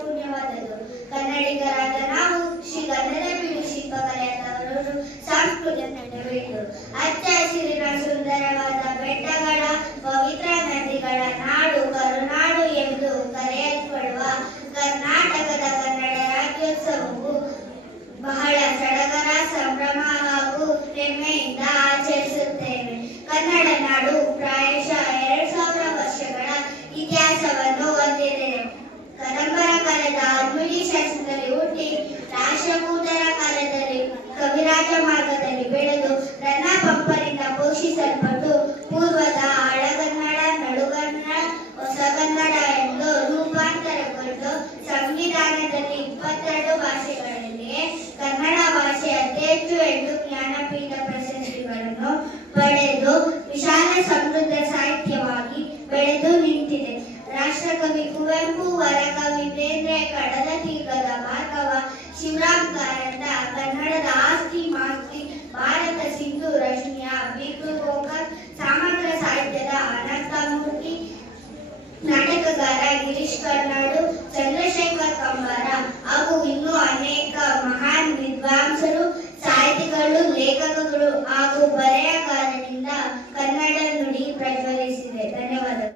ಪುಣ್ಯವಾದದ್ದು. ಕನ್ನಡಿಗರಾದ ನಾವು ಶ್ರೀ ಗಂಧದಬೀಡು ಶಿಲ್ಪಕಲೆಯ ತವರೂರು, ಸಾಂಸ್ಕೃತಿಕ ನೆಲೆವೀಡು. ಹಚ್ಚ ಹಸಿರಿನ ಸುಂದರವಾದ ಬೆಟ್ಟಗಳ, ಪವಿತ್ರ ನದಿಗಳ ನಾಡು ಕರುನಾಡು ಎಂದು ಕರೆಯಲ್ಪಡುವ ಕರ್ನಾಟಕದ ಕನ್ನಡ ರಾಜ್ಯೋತ್ಸವವು ಬಹಳ ಸಡಗರ, ಸಂಭ್ರಮ ಹಾಗೂ ಹೆಮ್ಮೆಯಿಂದ ಆಚರಿಸುತ್ತೇವೆ. ಕನ್ನಡ ನಾಡು ಪ್ರಾಯಶಃ 2000 ವರ್ಷಗಳ ಇತಿಹಾಸವನ್ನು ಹೊಂದಿದೆ. ಕದಂಬರ ಕಾಲದ ಅರ್ಮುಡಿ ಶಾಸನದಲ್ಲಿ ಹುಟ್ಟಿ, ರಾಷ್ಟ್ರಕೂಟರ ಕಾಲದಲ್ಲಿ ಕವಿರಾಜ ಮಾರ್ಗದಲ್ಲಿ ಬೆಳೆದು, ರನ್ನ ಪಂಪರಿಂದ ಪೋಷಿಸಲ್ಪಟ್ಟು, ಪೂರ್ವದ ಹಳಗನ್ನಡ, ನಡುಗನ್ನಡ, ಹೊಸಗನ್ನಡ ಎಂದು ರೂಪಾಂತರಗೊಂಡು, ಸಂವಿಧಾನದಲ್ಲಿ 22 ಭಾಷೆಗಳಲ್ಲಿಯೇ ಕನ್ನಡ ಭಾಷೆ ಅತಿ ಹೆಚ್ಚು ಎಂದು ಜ್ಞಾನಪೀಠ ಪ್ರಶಸ್ತಿಗಳನ್ನು ಪಡೆದು ವಿಶಾಲ ಸಮೃದ್ಧ ಸಾಹಿತ್ಯವಾಗಿ ಬೆಳೆದು ನಿಂತಿದೆ. ರಾಷ್ಟ್ರಕವಿ ಕುವೆಂಪು, ವರಕವಿ ಬೇಂದ್ರೆ, ಕಡಲ ತೀರದ ಭಾರ್ಗವ, ಶಿವರಾಮ್ ಕಾರಂತ,